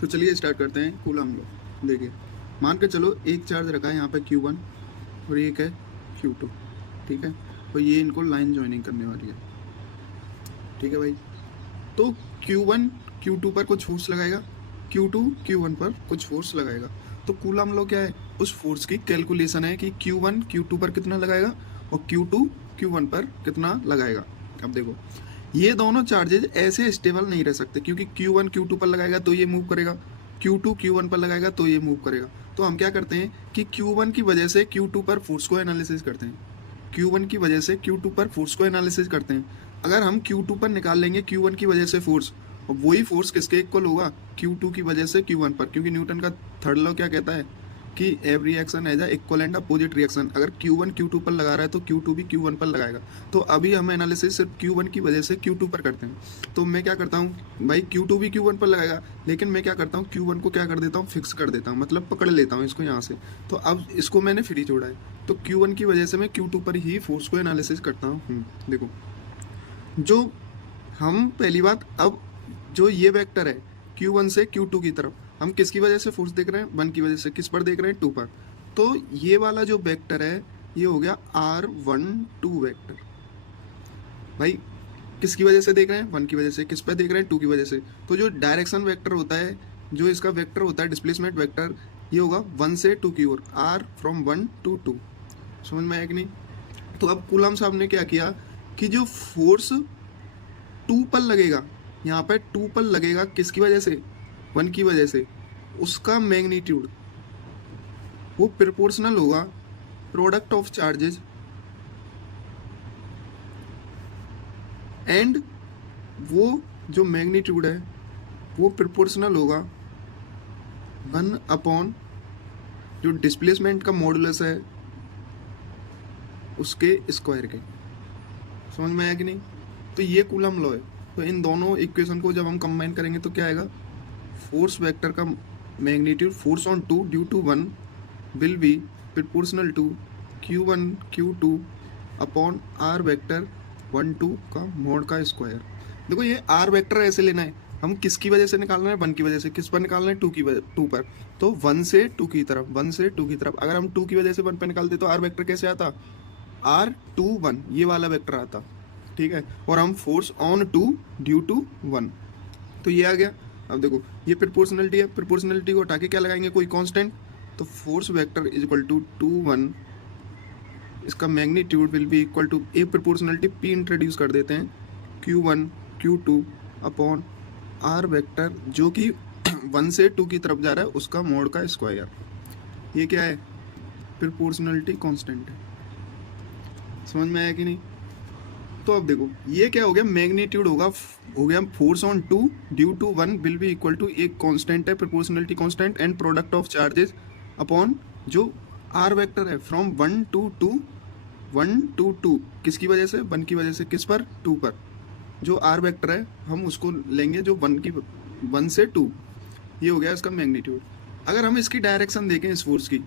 तो चलिए स्टार्ट करते हैं कूलम लॉ। देखिए, मान के चलो एक चार्ज रखा है यहाँ पे Q1 और एक है Q2, ठीक है। तो ये इनको लाइन ज्वाइनिंग करने वाली है, ठीक है भाई। तो Q1 Q2 पर कुछ फोर्स लगाएगा, Q2 Q1 पर कुछ फोर्स लगाएगा। तो कूलम लॉ क्या है? उस फोर्स की कैलकुलेशन है कि Q1 Q2 पर कितना लगाएगा और Q2 Q1 पर कितना लगाएगा। अब देखो, ये दोनों चार्जेज ऐसे स्टेबल नहीं रह सकते, क्योंकि Q1 Q2 पर लगाएगा तो ये मूव करेगा, Q2 Q1 पर लगाएगा तो ये मूव करेगा। तो हम क्या करते हैं कि Q1 की वजह से Q2 पर फोर्स को एनालिसिस करते हैं, Q1 की वजह से Q2 पर फोर्स को एनालिसिस करते हैं। अगर हम Q2 पर निकाल लेंगे Q1 की वजह से फोर्स, और वही फोर्स किसके इक्वल होगा? Q2 की वजह से Q1 पर, क्योंकि न्यूटन का थर्ड लॉ क्या कहता है कि every action has a equal and opposite reaction. अगर Q1 Q2 पर लगा रहा है तो Q2 भी Q1 पर लगाएगा। तो अभी हम एनालिसिस सिर्फ Q1 की वजह से Q2 पर करते हैं। तो मैं क्या करता हूँ भाई, Q2 भी Q1 पर लगाएगा, लेकिन मैं क्या करता हूँ Q1 को क्या कर देता हूँ, फिक्स कर देता हूँ, मतलब पकड़ लेता हूँ इसको यहाँ से। तो अब इसको मैंने फ्री छोड़ा है, तो Q1 की वजह से मैं Q2 पर ही फोर्स को एनालिसिस करता हूँ। देखो, जो हम पहली बात, अब जो ये वेक्टर है Q1 से Q2 की तरफ, हम किसकी वजह से फोर्स देख रहे हैं? 1 की वजह से। किस पर देख रहे हैं? 2 पर। तो ये वाला जो वेक्टर है ये हो गया R12 वेक्टर। भाई किसकी वजह से देख रहे हैं? 1 की वजह से। किस पर देख रहे हैं? 2 की वजह से। तो जो डायरेक्शन वेक्टर होता है, जो इसका वेक्टर होता है डिस्प्लेसमेंट वेक्टर, ये होगा 1 से 2 की ओर, R from 1 to 2। समझ में आया कि नहीं? तो अब कूलम साहब ने क्या किया कि जो फोर्स 2 पर लगेगा, यहाँ पे 2 पर लगेगा, किसकी वजह से? 1 की वजह से। उसका मैग्नीट्यूड वो प्रोपोर्शनल होगा प्रोडक्ट ऑफ चार्जेस एंड वो जो मैग्नीट्यूड है वो प्रोपोर्शनल होगा 1 अपॉन जो डिस्प्लेसमेंट का मॉडुलस है उसके स्क्वायर के। समझ में आया कि नहीं? तो ये कूलम लॉ है। तो इन दोनों इक्वेशन को जब हम कंबाइन करेंगे तो क्या आएगा? फोर्स वेक्टर का magnitude force on 2 due to 1 will be proportional to Q1 Q2 upon R vector 1 2 का मॉड का स्क्वायर। देखो, ये R वेक्टर ऐसे लेना है, हम किसकी वजह से निकाल रहे हैं? 1 की वजह से। किस पर निकालना है? 2 की वजह 2 पर। तो 1 से 2 की तरफ, 1 से 2 की तरफ। अगर हम 2 की वजह से 1 पर निकालते तो R वेक्टर कैसे आता? R21, ये वाला वेक्टर आता, ठीक है। और हम फोर्स ऑन 2 ड्यू टू 1, तो ये आ गया। अब देखो, ये प्रोपोर्शनलिटी है, प्रोपोर्शनलिटी को हटा के क्या लगाएंगे? कोई कांस्टेंट। तो force vector is equal to 2 1, इसका magnitude will be equal to, एक प्रोपोर्शनलिटी P इंट्रोड्यूस कर देते हैं, Q1 Q2 upon R vector जो कि 1 से 2 की तरफ जा रहा है उसका मोड का स्क्वायर। ये क्या है? प्रोपोर्शनलिटी कांस्टेंट है। समझ में आया कि नहीं? तो अब देखो, ये क्या हो गया? मैग्नीट्यूड हो गया force on 2 due to 1 will be equal to, एक कांस्टेंट है proportionality constant and product of charges upon जो R वेक्टर है फ्रॉम 1 to 2, 1 to 2 किसकी वजह से? 1 की वजह से। किस पर? 2 पर। जो R वेक्टर है हम उसको लेंगे जो 1 से 2, ये हो गया इसका मैग्नीट्यूड। अगर हम इसकी डायरेक्शन देखें इस फोर्स की,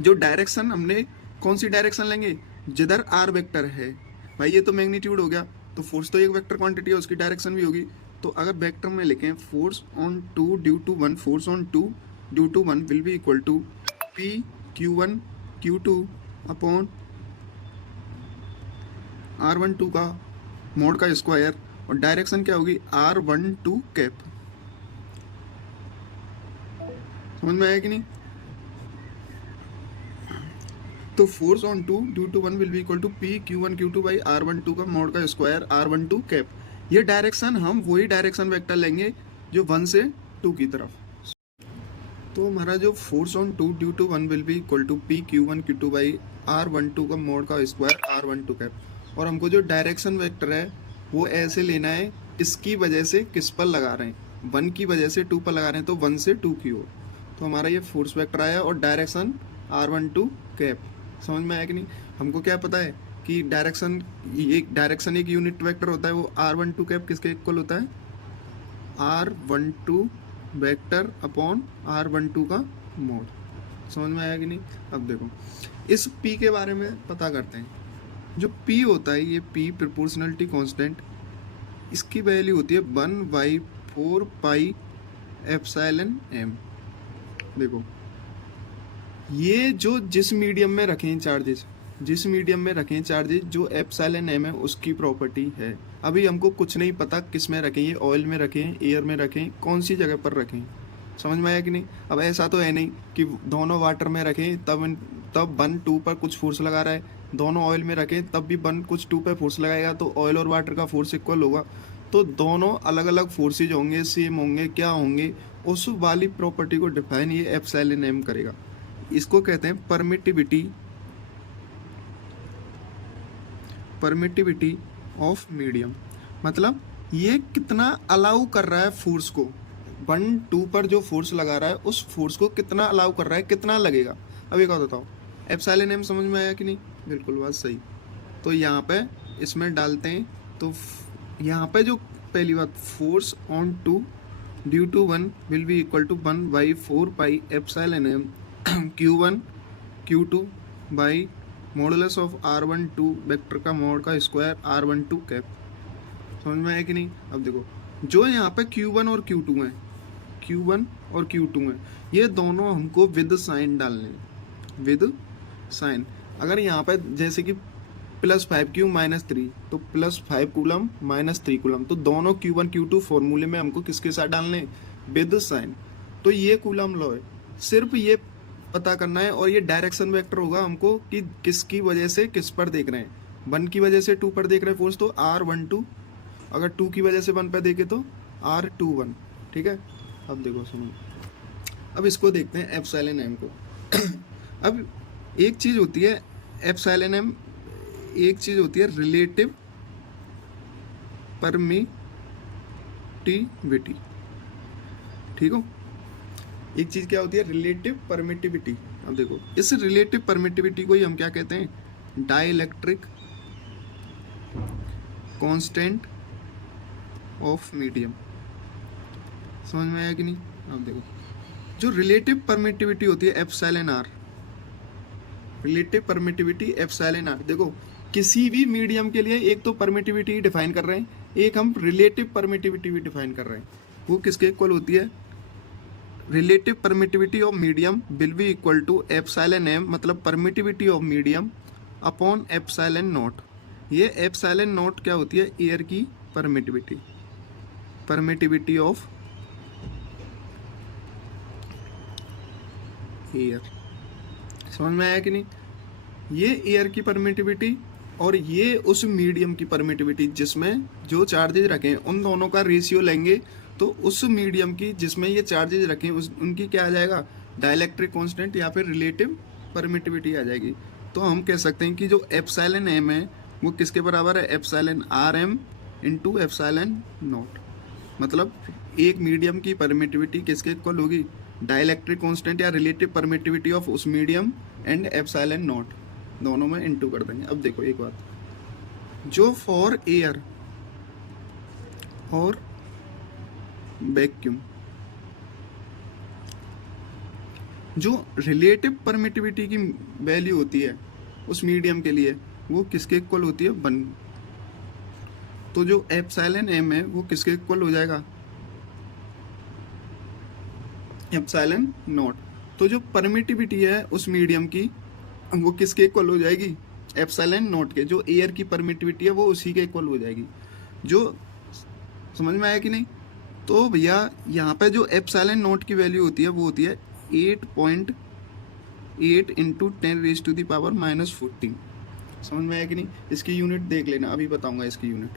जो डायरेक्शन हमने कौन सी डायरेक्शन लेंगे? जिधर R वेक्टर है। भाई ये तो मैग्नीट्यूड हो गया, तो फोर्स तो एक वेक्टर क्वांटिटी है, उसकी डायरेक्शन भी होगी। तो अगर वेक्टर में लिखें force on 2 due to 1, force on 2 due to 1 will be equal to P Q1 Q2 upon R12 का मोड का स्क्वायर, और डायरेक्शन क्या होगी? R12 cap. समझ में आया कि नहीं? तो force on 2 due to 1 will be equal to P Q1 Q2 by R12 का मोड का स्क्वायर R12 कैप। ये डायरेक्शन, हम वही डायरेक्शन वेक्टर लेंगे जो 1 से 2 की तरफ। तो हमारा जो force on 2 due to 1 will be equal to P Q1 Q2 by R12 का मोड का स्क्वायर R12 कैप। और हमको जो डायरेक्शन वेक्टर है वो ऐसे लेना है, इसकी वजह से किस पर लगा रहे हैं? 1 की वजह से 2 पर लगा रहे हैं, तो 1 से 2 की ओर। तो हमारा ये फोर्स वेक्टर आया और डायरेक्शन R12 कैप। समझ में आया कि नहीं? हमको क्या पता है कि डायरेक्शन एक यूनिट वेक्टर होता है, वो R12 कैप किसके इक्वल होता है? R12 वेक्टर अपॉन R12 का मोड। समझ में आया कि नहीं? अब देखो, इस P के बारे में पता करते हैं। जो P होता है, ये P प्रोपोर्शनलिटी कांस्टेंट, इसकी वैल्यू होती है 1/4 पाई एप्सिलॉन एम। देखो ये जो जिस मीडियम में रखें चार्जेस, जिस मीडियम में रखें चार्जेस, जो एप्सिलॉन एम है उसकी प्रॉपर्टी है। अभी हमको कुछ नहीं पता किस में रखें, ये ऑयल में रखें, एयर में रखें, कौन सी जगह पर रखें। समझ में आया कि नहीं? अब ऐसा तो है नहीं कि दोनों वाटर में रखें तब 1 2 पर कुछ फोर्स लगा रहा है, दोनों ऑयल में रखें तब भी 1 कुछ 2 पे फोर्स लगाएगा, तो ऑयल और वाटर का फोर्स इक्वल होगा। तो दोनों अलग अलग फोर्सेज होंगे, सेम होंगे, क्या होंगे, उस वाली प्रॉपर्टी को डिफाइन ये एप्सिलॉन एम करेगा। इसको कहते हैं परमिटिविटी ऑफ मीडियम। मतलब ये कितना अलाउ कर रहा है फोर्स को, 1 2 पर जो फोर्स लगा रहा है उस फोर्स को कितना अलाउ कर रहा है, कितना लगेगा। अब एक बात बताओ, एप्सिलॉन एम समझ में आया कि नहीं? बिल्कुल बात सही। तो यहाँ पे इसमें डालते हैं, तो यहाँ पे जो पहली बात, force on 2 due to 1 will be equal to 1/4 pi epsilon M Q1 Q2 by modulus of R12 vector का मोड का स्क्वायर R12 कैप। समझ में आया कि नहीं? अब देखो जो यहाँ पे Q1 और Q2 हैं, Q1 और Q2 हैं, ये दोनों हमको विद साइन डालने हैं, विद साइन। अगर यहाँ पे जैसे कि +5Q -3, तो +5 कूलम -3 कूलम, तो दोनों Q1 Q2 फॉर्मूले में हमको किसके साथ डालने हैं? With sign. तो ये कूलम लॉ है, सिर्फ ये पता करना है। और ये डायरेक्शन वेक्टर होगा हमको कि किसकी वजह से किस पर देख रहे हैं। 1 की वजह से 2 पर देख रहे हैं फोर्स, तो R12, अगर 2 की वजह से 1 पर देखे तो R21। ठीक है, अब देखो सुनो, अब इसको देखते हैं एप्सिलॉन एम को। अब एक चीज होती है एप्सिलॉन एम, एक चीज होती है रिलेटिव परमिटिविटी। ठीक हो, एक चीज क्या होती है? Relative permittivity. अब देखो इस रिलेटिव परमिटिविटी को ही हम क्या कहते हैं? Dielectric constant of medium. समझ में आया कि नहीं? अब देखो जो रिलेटिव परमिटिविटी होती है epsilon R, relative permittivity epsilon R. देखो किसी भी मीडियम के लिए एक तो परमिटिविटी डिफाइन कर रहे हैं, एक हम रिलेटिव परमिटिविटी भी डिफाइन कर रहे हैं। वो किसके इक्वल होती है? Relative permittivity of medium will be equal to epsilon M, मतलब permittivity of medium upon epsilon naught. ये एप्सिलॉन नॉट क्या होती है? एयर की परमिटिविटी, परमिटिविटी ऑफ एयर। समझ में आया कि नहीं? ये एयर की परमिटिविटी और ये उस मीडियम की परमिटिविटी जिसमें जो चार्जेज रखें उन दोनों का रेशियो लेंगे, तो उस मीडियम की जिसमें ये चार्जेज रखें उनकी क्या आ जाएगा? डाइलेक्ट्रिक कांस्टेंट या फिर रिलेटिव परमिटिविटी आ जाएगी। तो हम कह सकते हैं कि जो एप्सिलॉन एम है वो किसके बराबर है? Epsilon R M into epsilon naught. मतलब एक मीडियम की परमिटिविटी किसके इक्वल होगी? डाइलेक्ट्रिक कांस्टेंट या रिलेटिव परमिटिविटी ऑफ उस मीडियम एंड एप्सिलॉन नॉट, दोनों में इंटू कर देंगे। अब देखो एक बात, जो फॉर एयर और वैक्यूम जो रिलेटिव परमिटिविटी की वैल्यू होती है उस मीडियम के लिए, वो किसके इक्वल होती है? 1। तो जो एप्सिलॉन एम है वो किसके इक्वल हो जाएगा? Epsilon not. तो जो परमिटिविटी है उस मीडियम की वो किसके इक्वल हो जाएगी? एप्सिलॉन नॉट के। जो एयर की परमिटिविटी है वो उसी के इक्वल हो जाएगी। जो समझ में आया कि नहीं? तो भैया यहाँ पे जो एप्सिलॉन नॉट की वैल्यू होती है वो होती है 8.8 इंटू 10⁻⁻14। समझ में आया कि नहीं? इसकी यूनिट देख लेना, अभी बताऊंगा इसकी यूनिट।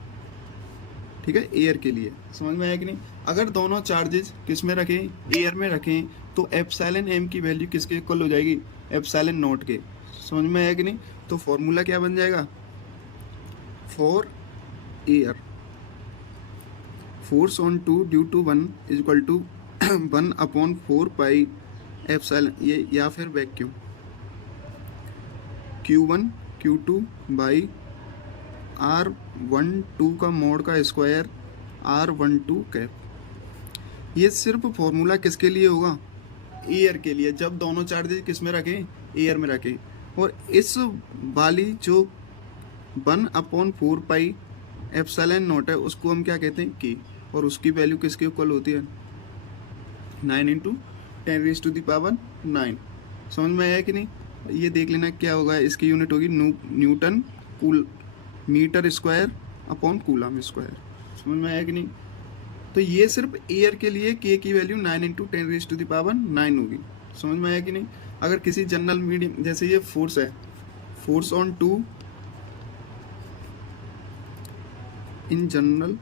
ठीक है, एयर के लिए। समझ में आया कि नहीं? अगर दोनों चार्जेस किस में रखें? एयर में रखें, तो एप्सिलॉन एम की वैल्यू किसके इक्वल हो जाएगी? एप्सिलॉन नॉट के। समझ में आया कि नहीं? तो फॉर्मूला क्या बन जाएगा? For air, force on 2 due to 1 is equal to 1/4 pi epsilon, ये या फिर vacuum Q1 Q2 by R12 का मोड का स्क्वायर R12 कैप। ये सिर्फ फॉर्मूला किसके लिए होगा? एयर के लिए, जब दोनों चार्जेस किस में रखें? एयर में रखें। और इस वाली जो 1/4 पाई एप्सिलॉन नॉट है उसको हम क्या कहते हैं? की। और उसकी वैल्यू किसके इक्वल होती है? 9 इंटू 10⁻⁹ समझ में आया कि नहीं। ये देख लेना क्या होगा, इसकी यूनिट होगी newton metre square upon coulomb square. समझ में आया कि नहीं। तो ये सिर्फ एयर के लिए के की वैल्यू 9 इंटू 10⁻⁹ होगी। समझ में आया कि नहीं। अगर किसी जनरल मीडियम, जैसे ये फोर्स है, force on 2 in general,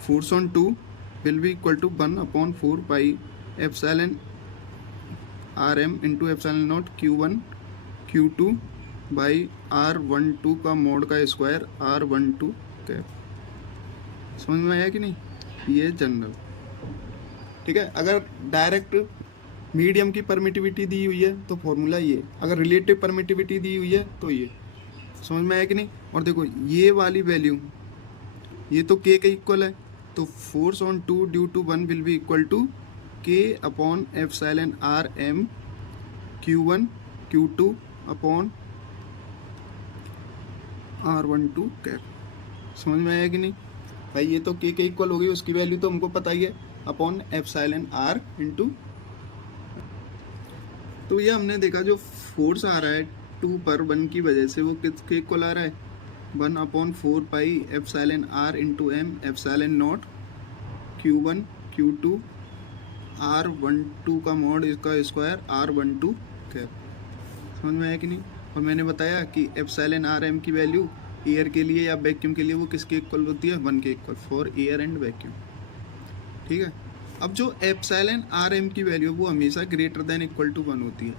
force on 2 will be equal to 1/4 pi epsilon rm into epsilon naught q1 q2 by r12 का मोड का स्क्वायर r12 कैप। समझ में आया कि नहीं। ये जनरल, ठीक है। अगर डायरेक्ट मीडियम की परमिटिविटी दी हुई है तो फॉर्मूला ये, अगर रिलेटिव परमिटिविटी दी हुई है तो ये। समझ में आया कि नहीं। और देखो ये वाली वैल्यू, ये तो k के इक्वल है, तो force on 2 due to 1 will be equal to k upon epsilon R M q1 q2 upon r12 cap. समझ में आया कि नहीं भाई। ये तो k के इक्वल हो गई, उसकी वैल्यू तो हमको पता ही है, अपॉन एप्सिलॉन आर इंटू। तो ये हमने देखा जो फोर्स आ रहा है 2 पर 1 की वजह से, वो किसके इक्वल आ रहा है, 1/4 pi epsilon R into M epsilon naught q1 q2 r12 का मोड इसका स्क्वायर r12 कैप। समझ में आया कि नहीं। और मैंने बताया कि एप्सिलॉन आर एम की वैल्यू एयर के लिए या वैक्यूम के लिए वो किसके इक्वल होती है, 1 के equal, for air and vacuum. ठीक है। अब जो एप्सिलॉन आर एम की वैल्यू वो हमेशा ग्रेटर देन इक्वल टू 1 होती है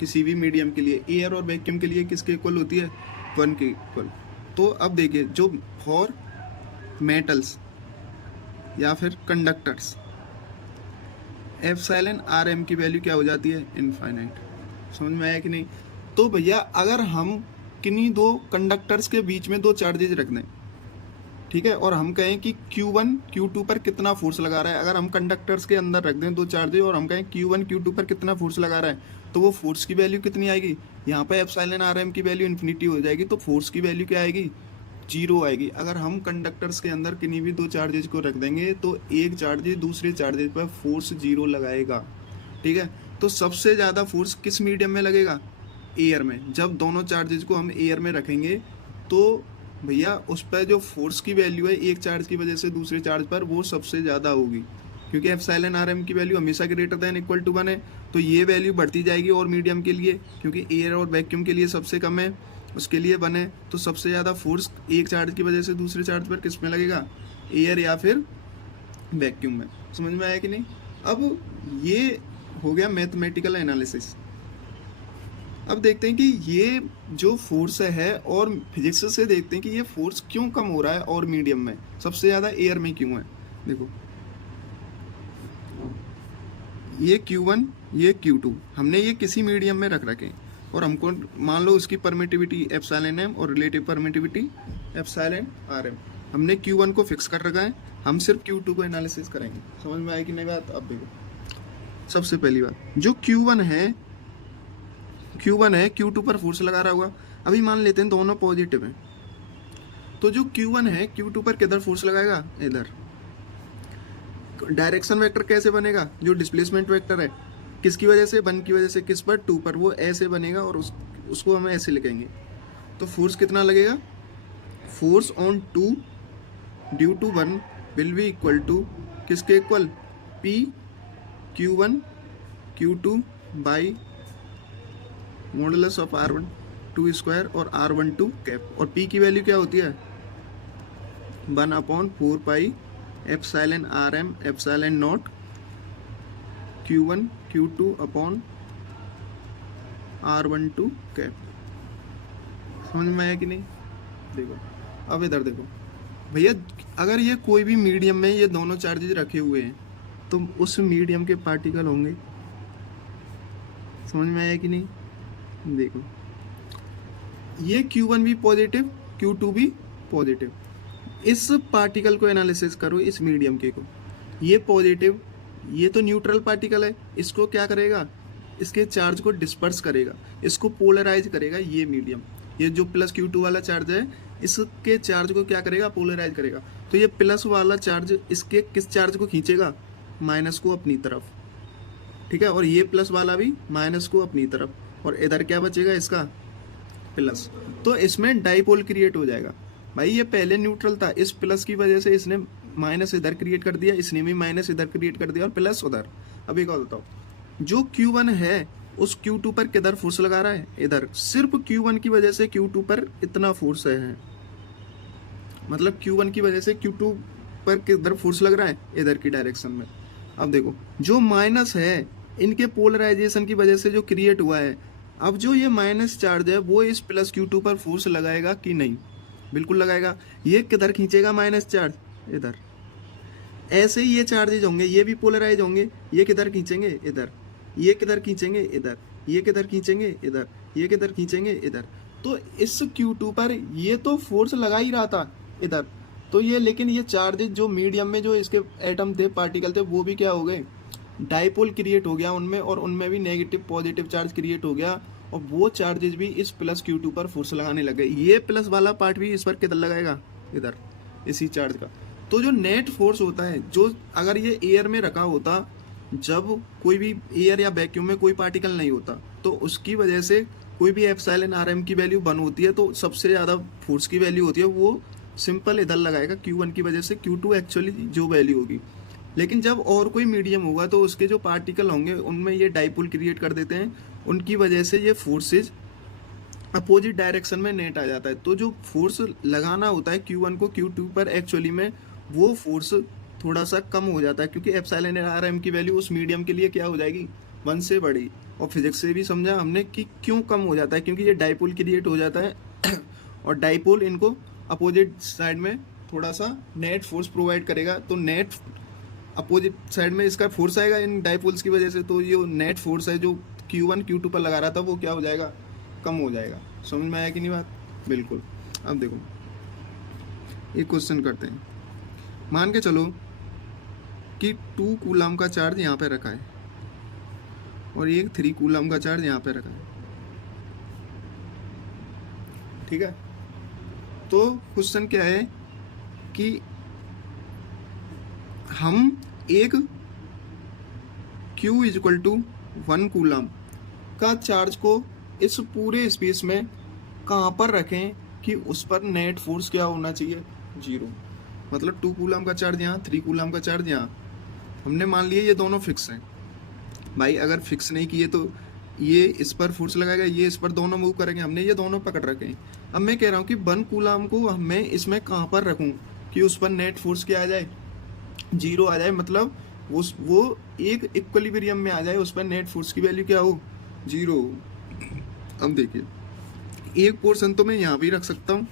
किसी भी मीडियम के लिए। एयर और वैक्यूम के लिए किसके इक्वल होती है, 1 के इक्वल। तो अब देखिए जो फॉर मेटल्स या फिर कंडक्टर्स एप्सिलॉन आर एम की वैल्यू क्या हो जाती है, इनफाइनाइट। समझ में आया कि नहीं। तो भैया अगर हम किन्हीं दो कंडक्टर्स के बीच में दो चार्जेज रख दें, ठीक है, और हम कहें कि Q1 Q2 पर कितना फोर्स लगा रहा है, अगर हम कंडक्टर्स के अंदर रख दें दो चार्जेज और हम कहें Q1 Q2 पर कितना फोर्स लगा रहा है, तो वो फोर्स की वैल्यू कितनी आएगी, यहाँ पर एप्सिलॉन आर एम की वैल्यू इन्फिनिटी हो जाएगी, तो फोर्स की वैल्यू क्या आएगी, 0 आएगी। अगर हम कंडक्टर्स के अंदर किन्हीं भी दो चार्जेज को रख देंगे तो एक चार्जेज दूसरे चार्जेज पर फोर्स 0 लगाएगा। ठीक है। तो सबसे ज़्यादा फोर्स किस मीडियम में लगेगा, एयर में। जब दोनों चार्जेज को हम एयर में रखेंगे तो भैया उस पर जो फोर्स की वैल्यू है एक चार्ज की वजह से दूसरे चार्ज पर, वो सबसे ज़्यादा होगी, क्योंकि एप्सिलॉन आर एम की वैल्यू हमेशा ग्रेटर देन इक्वल टू 1 है। तो ये वैल्यू बढ़ती जाएगी और मीडियम के लिए, क्योंकि एयर और वैक्यूम के लिए सबसे कम है, उसके लिए 1 है। तो सबसे ज़्यादा फोर्स एक चार्ज की वजह से दूसरे चार्ज पर किस में लगेगा, एयर या फिर वैक्यूम में। समझ में आया कि नहीं। अब ये हो गया मैथमेटिकल एनालिसिस। अब देखते हैं कि ये जो फोर्स है और फिजिक्स से देखते हैं कि ये फोर्स क्यों कम हो रहा है और मीडियम में, सबसे ज़्यादा एयर में क्यों है। देखो ये Q1 ये Q2 हमने ये किसी मीडियम में रख रखे और हमको मान लो उसकी परमिटिविटी एप्सिलॉन एम और relative permittivity epsilon R M. हमने Q1 को फिक्स कर रखा है, हम सिर्फ Q2 को एनालिसिस करेंगे। समझ में आएगी नहीं बात। अब देखो सबसे पहली बात, जो Q1 है Q2 पर फोर्स लगा रहा होगा। अभी मान लेते हैं दोनों पॉजिटिव हैं, तो जो Q1 है Q2 पर किधर फोर्स लगाएगा, इधर। डायरेक्शन वेक्टर कैसे बनेगा, जो डिस्प्लेसमेंट वेक्टर है किसकी वजह से, 1 की वजह से, किस पर, 2 पर, वो ऐसे बनेगा और उसको हम ऐसे लिखेंगे। तो फोर्स कितना लगेगा, force on 2 due to 1 will be equal to किसके equal, P Q1 Q2 by modulus of R12 square और R12 कैप। और P की वैल्यू क्या होती है, 1/4 pi epsilon R M epsilon naught Q1 Q2 upon R12 cap. समझ में आया कि नहीं। देखो अब इधर देखो भैया, अगर ये कोई भी मीडियम में ये दोनों चार्जेज रखे हुए हैं तो उस मीडियम के पार्टिकल होंगे। समझ में आया कि नहीं। देखो ये Q1 भी पॉजिटिव Q2 भी पॉजिटिव। इस पार्टिकल को एनालिसिस करो, इस मीडियम के को, ये पॉजिटिव, ये तो न्यूट्रल पार्टिकल है, इसको क्या करेगा, इसके चार्ज को डिस्पर्स करेगा, इसको पोलराइज करेगा। ये मीडियम, ये जो प्लस Q2 वाला चार्ज है इसके चार्ज को क्या करेगा, पोलराइज करेगा। तो ये प्लस वाला चार्ज इसके किस चार्ज को खींचेगा, माइनस को अपनी तरफ, ठीक है, और ये प्लस वाला भी माइनस को अपनी तरफ, और इधर क्या बचेगा इसका प्लस। तो इसमें डाइपोल क्रिएट हो जाएगा। भाई ये पहले न्यूट्रल था, इस प्लस की वजह से इसने माइनस इधर क्रिएट कर दिया, इसने भी माइनस इधर क्रिएट कर दिया और प्लस उधर। अब एक और बताओ, जो Q1 है उस Q2 पर किधर फोर्स लगा रहा है, इधर। सिर्फ Q1 की वजह से Q2 पर इतना फोर्स है, मतलब Q1 की वजह से Q2 पर किधर फोर्स लग रहा है, इधर की डायरेक्शन में। अब देखो जो माइनस है इनके पोलराइजेशन की वजह से जो क्रिएट हुआ है, अब जो ये माइनस चार्ज है वो इस प्लस Q2 पर फोर्स लगाएगा कि नहीं, बिल्कुल लगाएगा। ये किधर खींचेगा माइनस चार्ज, इधर। ऐसे ही ये चार्जेज होंगे, ये भी पोलराइज होंगे, ये किधर खींचेंगे, इधर। ये किधर खींचेंगे, इधर। ये किधर खींचेंगे, इधर। ये किधर खींचेंगे, इधर। तो इस Q2 पर ये तो फोर्स लगा ही रहा था इधर, तो ये, लेकिन ये चार्जेज जो मीडियम में जो इसके एटम थे, पार्टिकल थे, वो भी क्या हो गए, डाइपोल क्रिएट हो गया उनमें, और उनमें भी नेगेटिव पॉजिटिव चार्ज क्रिएट हो गया, और वो चार्जेज भी इस प्लस Q2 पर फोर्स लगाने लग गए। ये प्लस वाला पार्ट भी इस पर किधर लगाएगा, इधर, इसी चार्ज का। तो जो नेट फोर्स होता है, जो अगर ये एयर में रखा होता, जब कोई भी एयर या वैक्यूम में कोई पार्टिकल नहीं होता, तो उसकी वजह से कोई भी एप्सिलॉन RM की वैल्यू 1 होती है, तो सबसे ज़्यादा फोर्स की वैल्यू होती है वो सिंपल इधर लगाएगा Q1 की वजह से, Q2 एक्चुअली जो वैल्यू होगी। लेकिन जब और कोई मीडियम होगा तो उसके जो पार्टिकल होंगे उनमें ये डाइपोल क्रिएट कर देते हैं, उनकी वजह से ये फोर्सेज अपोजिट डायरेक्शन में नेट आ जाता है। तो जो फोर्स लगाना होता है Q1 को Q2 पर, एक्चुअली में वो फोर्स थोड़ा सा कम हो जाता है, क्योंकि एप्सिलॉन RM की वैल्यू उस मीडियम के लिए क्या हो जाएगी, 1 से बड़ी। और फिजिक्स से भी समझा हमने कि क्यों कम हो जाता है, क्योंकि ये डाइपोल क्रिएट हो जाता है और डाइपोल इनको अपोजिट साइड में थोड़ा सा नेट फोर्स प्रोवाइड करेगा। तो नेट अपोजिट साइड में इसका फोर्स आएगा इन डाइपोल्स की वजह से, तो ये नेट फोर्स है जो Q1 Q2 पर लगा रहा था वो क्या हो जाएगा, कम हो जाएगा। समझ में आया कि नहीं बात, बिल्कुल। अब देखो एक क्वेश्चन करते हैं। मान के चलो कि 2 कूलम का चार्ज यहाँ पे रखा है और एक 3 कूलम का चार्ज यहाँ पे रखा है, ठीक है। तो क्वेश्चन क्या है कि हम एक Q = 1 कूलम का चार्ज को इस पूरे स्पेस में कहाँ पर रखें कि उस पर नेट फोर्स क्या होना चाहिए, 0। मतलब 2 कूलम का चार्ज यहाँ, 3 कूलम का चार्ज यहाँ। हमने मान लिया ये दोनों फिक्स हैं। भाई अगर फिक्स नहीं किए तो ये इस पर फोर्स लगाएगा, ये इस पर, दोनों मूव करेंगे। हमने ये दोनों पकड़ रखे हैं। अब मैं कह रहा हूँ कि 1 कूलम को मैं इसमें कहाँ पर रखूँ कि उस पर नेट फोर्स क्या आ जाए, 0 आ जाए। मतलब वो एक इक्विलिब्रियम में आ जाए, उस पर नेट फोर्स की वैल्यू क्या हो, 0। अब देखिए एक पोर्शन तो मैं यहाँ भी रख सकता हूँ,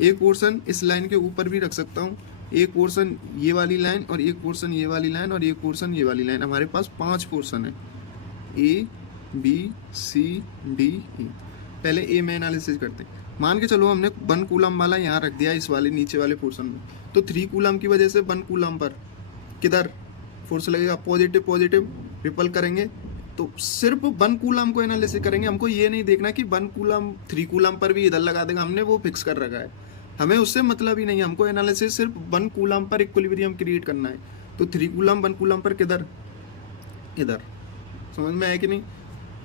एक पोर्शन इस लाइन के ऊपर भी रख सकता हूँ, एक पोर्शन ये वाली लाइन, और एक पोर्शन ये वाली लाइन, और एक पोर्शन ये वाली लाइन। हमारे पास 5 पोर्शन है, A B C D E। पहले ए में एनालिसिस करते हैं। मान के चलो हमने 1 कूलम वाला यहाँ रख दिया इस वाले नीचे वाले पोर्शन में, तो 3 कूलम की वजह से 1 कूलम पर किधर फोर्स लगेगा, पॉजिटिव पॉजिटिव रिपल करेंगे। तो सिर्फ 1 कूलम को एनालिसिस करेंगे, हमको ये नहीं देखना कि 1 कूलम 3 कूलम पर भी इधर लगा देगा, हमने वो फिक्स कर रखा है, हमें उससे मतलब ही नहीं। हमको एनालिसिस सिर्फ 1 कूलम पर इक्विलिब्रियम क्रिएट करना है। तो 3 कूलम 1 कूलम पर किधर, इधर। समझ में आया कि नहीं।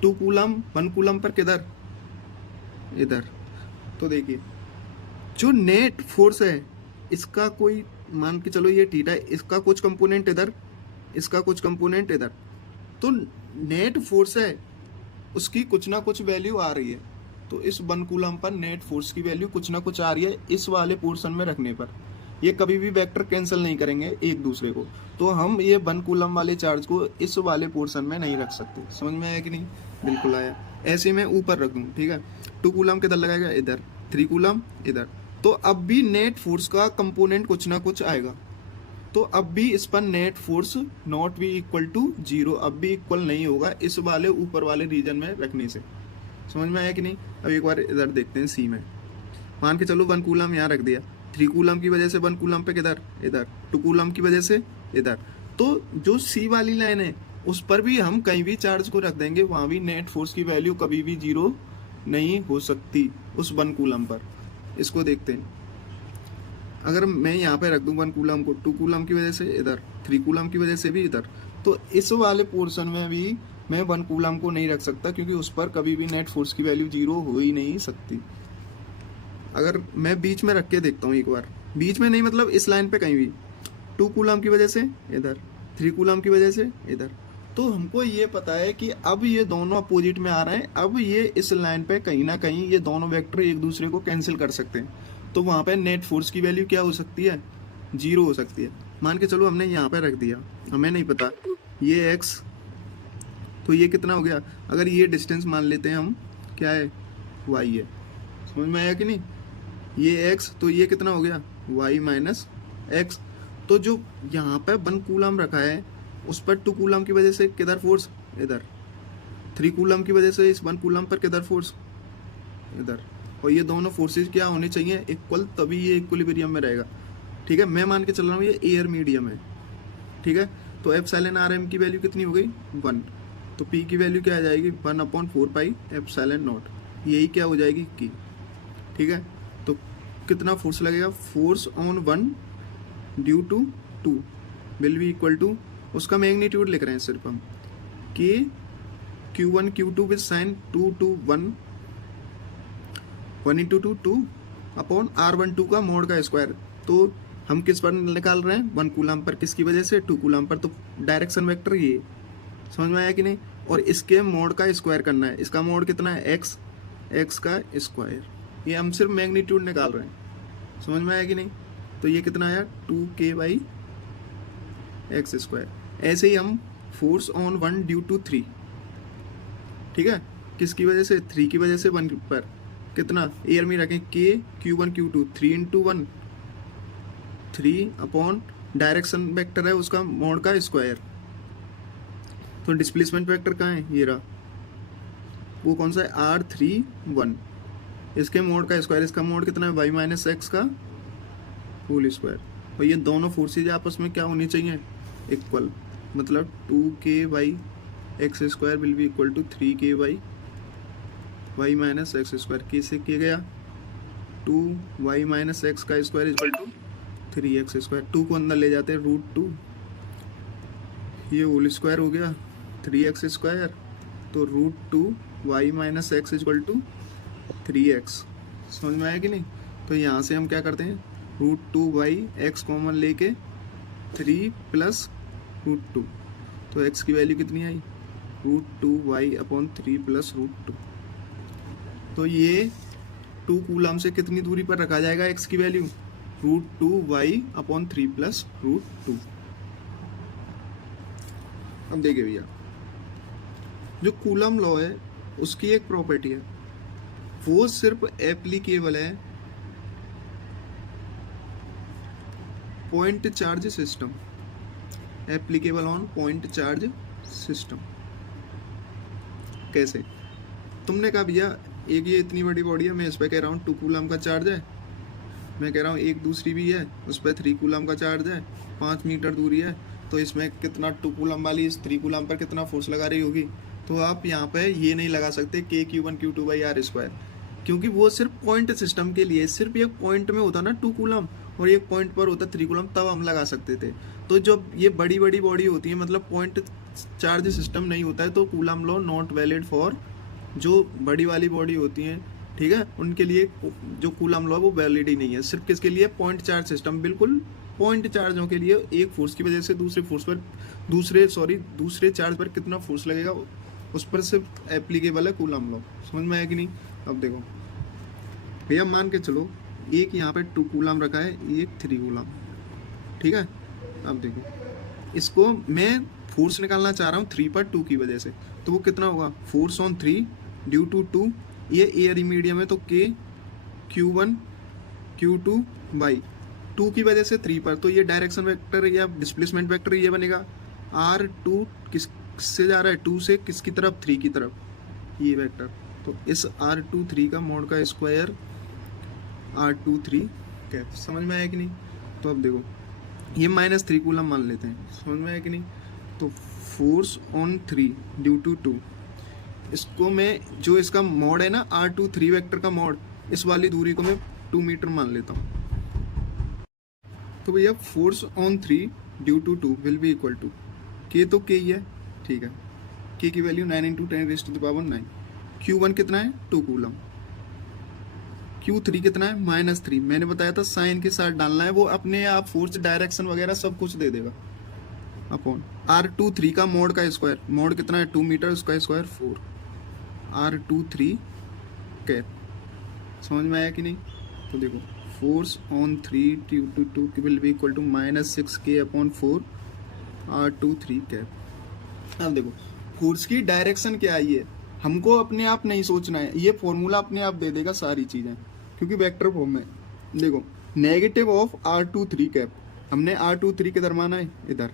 2 कूलम 1 कूलम पर किधर, इधर। तो देखिए जो नेट फोर्स है इसका कोई, मान के चलो ये थीटा है, इसका कुछ कंपोनेंट इधर, इसका कुछ कंपोनेंट इधर। तो नेट फोर्स है उसकी कुछ ना कुछ वैल्यू आ रही है। तो इस 1 कूलम पर नेट फोर्स की वैल्यू कुछ ना कुछ आ रही है इस वाले पोर्शन में रखने पर। ये कभी भी वेक्टर कैंसिल नहीं करेंगे एक दूसरे को। तो हम ये 1 कूलम वाले चार्ज को इस वाले पोर्शन में नहीं रख सकते। समझ में आया कि नहीं, बिल्कुल आया। ऐसे मैं ऊपर रख दूँ, ठीक है। 2 कूलम किधर लगाएगा, इधर। 3 कूलम इधर। तो अब भी नेट फोर्स का कंपोनेंट कुछ ना कुछ आएगा। तो अब भी इस पर नेट फोर्स नॉट भी इक्वल टू 0, अब भी इक्वल नहीं होगा इस वाले ऊपर वाले रीजन में रखने से। समझ में आया कि नहीं। अब एक बार इधर देखते हैं सी में। मान के चलो 1 कूलम यहाँ रख दिया, 3 कूलम की वजह से 1 कूलम पे किधर, इधर। 2 कूलम की वजह से इधर। तो जो सी वाली लाइन है उस पर भी हम कहीं भी चार्ज को रख देंगे, वहाँ भी नेट फोर्स की वैल्यू कभी भी 0 नहीं हो सकती उस 1 कूलम पर। इसको देखते हैं। अगर मैं यहाँ पे रख दूँ 1 कूलम को 2 कूलम की वजह से इधर, 3 कूलम की वजह से भी इधर, तो इस वाले पोर्शन में भी मैं 1 कूलम को नहीं रख सकता, क्योंकि उस पर कभी भी नेट फोर्स की वैल्यू 0 हो ही नहीं सकती। अगर मैं बीच में रख के देखता हूँ एक बार, बीच में नहीं मतलब इस लाइन पे कहीं भी, 2 कूलम की वजह से इधर, 3 कूलम की वजह से इधर, तो हमको ये पता है कि अब ये दोनों अपोजिट में आ रहे हैं। अब ये इस लाइन पे कहीं ना कहीं ये दोनों वेक्टर एक दूसरे को कैंसिल कर सकते हैं, तो वहाँ पे नेट फोर्स की वैल्यू क्या हो सकती है, 0 हो सकती है। मान के चलो हमने यहाँ पे रख दिया, हमें नहीं पता ये x, तो ये कितना हो गया, अगर ये डिस्टेंस मान लेते हैं हम, क्या है, y है, समझ में आया कि नहीं, ये x, तो ये कितना हो गया, y माइनस एक्स। तो जो यहाँ पे 1 कूलम रखा है उस पर 2 कूलम की वजह से किधर फोर्स, इधर, 3 कूलम की वजह से इस 1 कूलम पर किधर फोर्स, इधर, और ये दोनों फोर्सेस क्या होने चाहिए, इक्वल, तभी ये इक्विलिब्रियम में रहेगा। ठीक है, मैं मान के चल रहा हूँ ये एयर मीडियम है। ठीक है, तो एप्सिलॉन आर एम की वैल्यू कितनी हो गई, 1, तो पी की वैल्यू क्या आ जाएगी, 1/4 पाई एप्सिलॉन नॉट, यही क्या हो जाएगी की। ठीक है, तो कितना फोर्स लगेगा, force on 1 due to 2 will be equal to, उसका मैग्नीट्यूड लिख रहे हैं सिर्फ हम, के Q1 Q2 with sign 2 to 1 1 × 2 upon R12 का मोड का स्क्वायर। तो हम किस पर निकाल रहे हैं, 1 कूलम पर, किसकी वजह से, 2 कूलम पर, तो डायरेक्शन वेक्टर ये, समझ में आया कि नहीं। और इसके मोड का स्क्वायर करना है, इसका मोड कितना है, x का स्क्वायर, ये हम सिर्फ मैग्नीट्यूड निकाल रहे हैं, समझ में आया कि नहीं। तो ये कितना आया, 2k/x²। ऐसे ही हम फोर्स ऑन 1 ड्यू टू 3, ठीक है, किसकी वजह से, 3 की वजह से 1 पर, कितना, एयर में रखें, के Q1 Q2 3 × 1 3 upon direction vector है उसका मोड का स्क्वायर। तो डिस्प्लेसमेंट वेक्टर कहाँ है, ये रहा, वो कौन सा है, R31, इसके मोड का स्क्वायर, इसका मोड कितना है, y माइनस एक्स का होल स्क्वायर। और ये दोनों फोर्सेज आपस में क्या होनी चाहिए, इक्वल, मतलब 2k/x² will be equal to 3k/y minus x²। कैसे किया गया, 2y माइनस एक्स का स्क्वायर इक्वल टू 3x²। 2 को अंदर ले जाते हैं, √2, ये होल स्क्वायर हो गया 3x², तो √2y minus x equal to 3x। समझ में आया कि नहीं। तो यहाँ से हम क्या करते हैं, √2y कॉमन लेके 3 + √2, तो x की वैल्यू कितनी आई, √2y/3 + √2। तो ये 2 कूलम से कितनी दूरी पर रखा जाएगा x की वैल्यू, √2y/3 + √2। अब देखिए भैया, जो कूलम लॉ है उसकी एक प्रॉपर्टी है, वो सिर्फ एप्लीकेबल है point charge system, applicable on point charge system. कैसे, तुमने कहा भैया एक ये इतनी बड़ी बॉडी है, मैं इस पर कह रहा हूँ 2 कूलम का चार्ज है, मैं कह रहा हूँ एक दूसरी भी है उस पर 3 कूलम का चार्ज है, 5 मीटर दूरी है, तो इसमें कितना 2 कूलम वाली इस 3 कूलम पर कितना फोर्स लगा रही होगी। तो आप यहाँ पे ये नहीं लगा सकते k Q1 Q2/r², क्योंकि वो सिर्फ पॉइंट सिस्टम के लिए, सिर्फ एक पॉइंट में होता ना 2 कूलम और एक पॉइंट पर होता 3 कूलम, तब हम लगा सकते थे। तो जब ये बड़ी बड़ी बॉडी होती है, मतलब पॉइंट चार्ज सिस्टम नहीं होता है, तो coulomb law not valid for जो बड़ी वाली बॉडी होती हैं, ठीक है, उनके लिए जो कूलम लॉ वो वैलिड ही नहीं है। सिर्फ किसके लिए, पॉइंट चार्ज सिस्टम, बिल्कुल पॉइंट चार्जों के लिए, एक फोर्स की वजह से दूसरे फोर्स पर, दूसरे चार्ज पर कितना फोर्स लगेगा उस पर सिर्फ एप्लीकेबल है कूलम लॉ। समझ में आया कि नहीं। अब देखो भैया, मान के चलो एक यहाँ पे 2 कूलम रखा है, एक 3 कूलम, ठीक है। अब देखो, इसको मैं फोर्स निकालना चाह रहा हूँ 3 पर 2 की वजह से, तो वो कितना होगा, फोर्स ऑन 3 ड्यू टू 2, ये एयर मीडियम है, तो k Q1 Q2/2 की वजह से 3 पर, तो ये डायरेक्शन वेक्टर या डिस्प्लेसमेंट वेक्टर ये बनेगा, R2 किससे जा रहा है, 2 से किसकी तरफ, 3 की तरफ, ये वेक्टर। तो इस R23 का मोड का स्क्वायर R23 कैप। समझ में आया कि नहीं। तो अब देखो, ये -3 कूलम मान लेते हैं, समझ में आया कि नहीं। तो फोर्स ऑन 3 ड्यू टू 2, इसको मैं, जो इसका मोड है ना R23 वेक्टर का मोड, इस वाली दूरी को मैं 2 मीटर मान लेता हूँ। तो भैया force on 3 due to 2 will be equal to K, तो के ही है, ठीक है, के की वैल्यू 9 × 10⁻⁹। Q1 कितना है 2 कूलम, Q3 कितना है -3। मैंने बताया था साइन के साथ डालना है, वो अपने आप फोर्स डायरेक्शन वगैरह सब कुछ दे देगा। अपॉन R23 का मोड का स्क्वायर, मोड कितना है 2 मीटर, उसका स्क्वायर 4, R23 कैप। समझ में आया कि नहीं? तो देखो force on 3 due to 2 will be equal to -6K/4 R23 cap. अब देखो फोर्स की डायरेक्शन क्या आई है, हमको अपने आप नहीं सोचना है, ये फॉर्मूला अपने आप दे देगा सारी चीज़ें, क्योंकि वेक्टर फॉर्म में। देखो नेगेटिव ऑफ R23 कैप, हमने R23 किधर माना है इधर,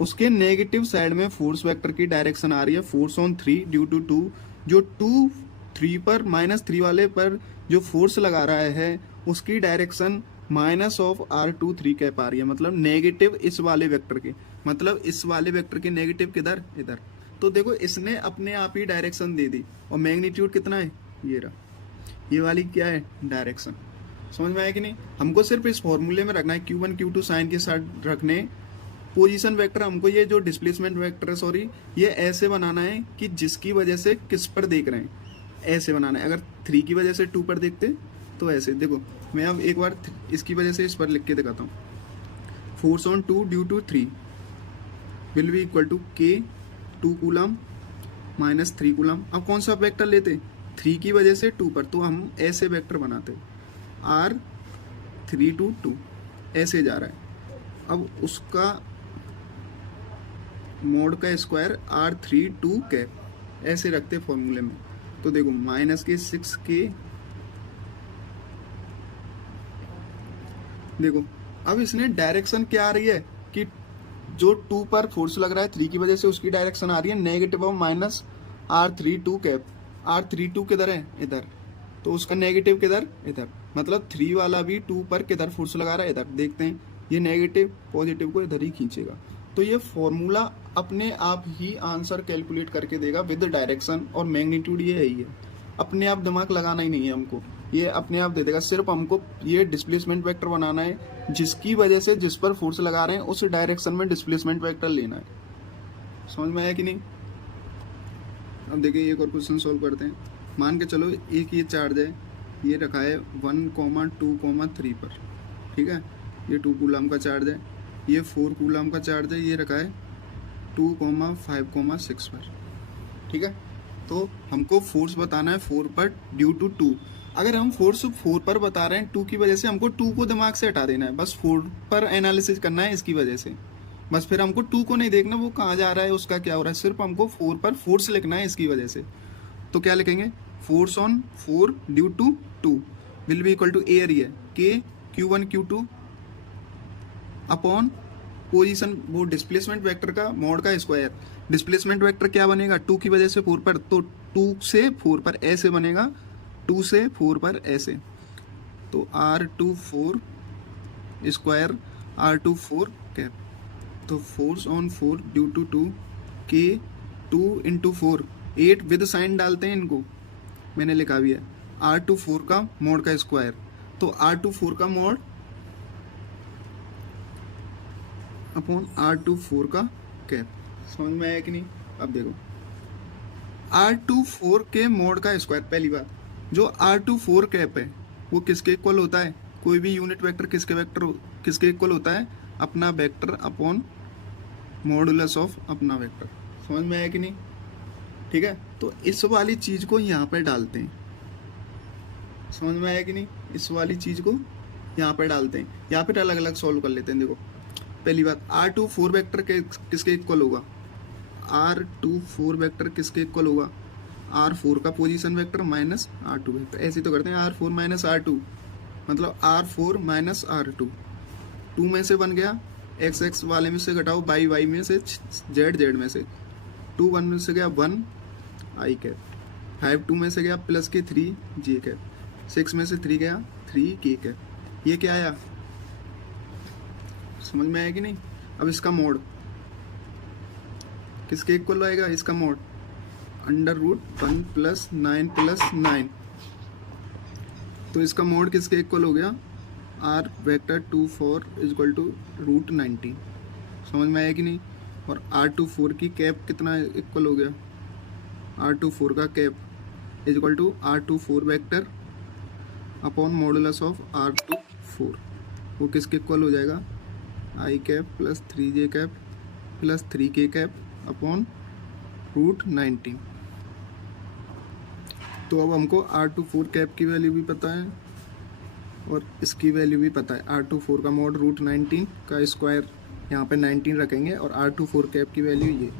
उसके नेगेटिव साइड में फोर्स वेक्टर की डायरेक्शन आ रही है फोर्स ऑन 3 ड्यू टू 2, जो 2 3 पर -3 वाले पर जो फोर्स लगा रहा है उसकी डायरेक्शन -R23 कैप आ रही है, मतलब नेगेटिव इस वाले वेक्टर के, मतलब इस वाले वेक्टर के नेगेटिव किधर इधर। तो देखो इसने अपने आप ही डायरेक्शन दे दी, और मैग्नीट्यूड कितना है ये रहा, ये वाली क्या है डायरेक्शन। समझ में आया कि नहीं? हमको सिर्फ इस फॉर्मूले में रखना है, Q1 Q2 साइन के साथ रखने। पोजीशन वेक्टर हमको ये जो डिस्प्लेसमेंट वेक्टर है, सॉरी, ये ऐसे बनाना है कि जिसकी वजह से किस पर देख रहे हैं, ऐसे बनाना है। अगर 3 की वजह से 2 पर देखते तो ऐसे। देखो मैं अब एक बार इसकी वजह से इस पर लिख के दिखाता हूँ। Force on 2 due to 3 will be equal to K 2 coulomb -3 coulomb. अब कौन सा वेक्टर लेते, 3 की वजह से 2 पर, तो हम ऐसे वेक्टर बनाते, R3 to 2 ऐसे जा रहा है। अब उसका मोड का स्क्वायर R3 2 कैप ऐसे रखते फॉर्मूले में। तो देखो -6K, देखो अब इसने डायरेक्शन क्या आ रही है कि जो 2 पर फोर्स लग रहा है 3 की वजह से, उसकी डायरेक्शन आ रही है negative of -R32 cap. R32 किधर है इधर, तो उसका नेगेटिव किधर इधर, मतलब 3 वाला भी 2 पर किधर फोर्स लगा रहा है इधर। देखते हैं ये नेगेटिव पॉजिटिव को इधर ही खींचेगा। तो ये फॉर्मूला अपने आप ही आंसर कैलकुलेट करके देगा विद डायरेक्शन, और मैग्नीट्यूड ये है ही है, अपने आप दिमाग लगाना ही नहीं है हमको, ये अपने आप दे देगा। सिर्फ हमको ये डिस्प्लेसमेंट वेक्टर बनाना है, जिसकी वजह से जिस पर फोर्स लगा रहे हैं उस डायरेक्शन में डिस्प्लेसमेंट वेक्टर लेना है। समझ में आया कि नहीं? अब देखिए एक और क्वेश्चन सॉल्व करते हैं। मान के चलो एक ये चार्ज है, ये रखा है 1, 2, 3 पर, ठीक है, ये 2 कूलम का चार्ज है, ये 4 कूलम का चार्ज है, ये रखा है 2, 5, 6 पर, ठीक है। तो हमको फोर्स बताना है 4 पर ड्यू टू 2। अगर हम फोर्स 4 पर बता रहे हैं 2 की वजह से, हमको 2 को दिमाग से हटा देना है, बस 4 पर एनालिसिस करना है इसकी वजह से, बस। फिर हमको 2 को नहीं देखना वो कहाँ जा रहा है, उसका क्या हो रहा है, सिर्फ हमको 4 पर फोर्स लिखना है इसकी वजह से। तो क्या लिखेंगे, force on 4 due to 2 will be equal to area K Q1 Q2 upon position, वो डिस्प्लेसमेंट वेक्टर का मोड का स्क्वायर। डिस्प्लेसमेंट वेक्टर क्या बनेगा, 2 की वजह से 4 पर, तो 2 से 4 पर ऐसे बनेगा, 2 से 4 पर ऐसे, तो R24 स्क्वायर R24 कैप। तो force on 4 due to 2 K 2 × 4 8 with sign डालते हैं इनको, मैंने लिखा भी है, R24 का मोड का स्क्वायर, तो R24 का मोड अपॉन R24 का कैप। समझ में आया कि नहीं? अब देखो R24 के मोड का स्क्वायर, पहली बात जो R24 कैप है वो किसके इक्वल होता है, कोई भी यूनिट वेक्टर किसके इक्वल होता है, अपना वेक्टर अपॉन मॉडुलस ऑफ अपना वेक्टर। समझ में आया कि नहीं? ठीक है, तो इस वाली चीज को यहाँ पे डालते हैं। समझ में आया कि नहीं? इस वाली चीज को यहाँ पे डालते हैं, या फिर अलग अलग सॉल्व कर लेते हैं। देखो पहली बात R24 वेक्टर किसके इक्वल होगा, R24 वेक्टर किसके इक्वल होगा, R4 का position vector minus R2 vector. ऐसे तो करते हैं R4 माइनस R2, मतलब R4 माइनस R2, 2 में से बन गया, x x वाले में से घटाओ, y y में से, z z में से, 2 1 में से गया 1 i कैप, 5 2 में से गया प्लस के 3 j कैप, 6 में से 3 गया 3 k कैप। ये क्या आया, समझ में आया कि नहीं? अब इसका मोड किसके इक्वल आएगा, इसका मोड √1 + 9 + 9 तो इसका मोड किसके इक्वल हो गया, R vector 2 4 is equal to √19। समझ में आया कि नहीं। और R24 की कैप कितना इक्वल हो गया, R24 का cap is equal to R24 vector upon modulus of R24। वो किसके इक्वल हो जाएगा, I cap plus 3j cap plus 3k cap upon √19। तो अब हमको R24 कैप की वैल्यू भी पता है और इसकी वैल्यू भी पता है। R24 का मोड √19 का स्क्वायर यहाँ पे 19 रखेंगे और R24 कैप की वैल्यू ये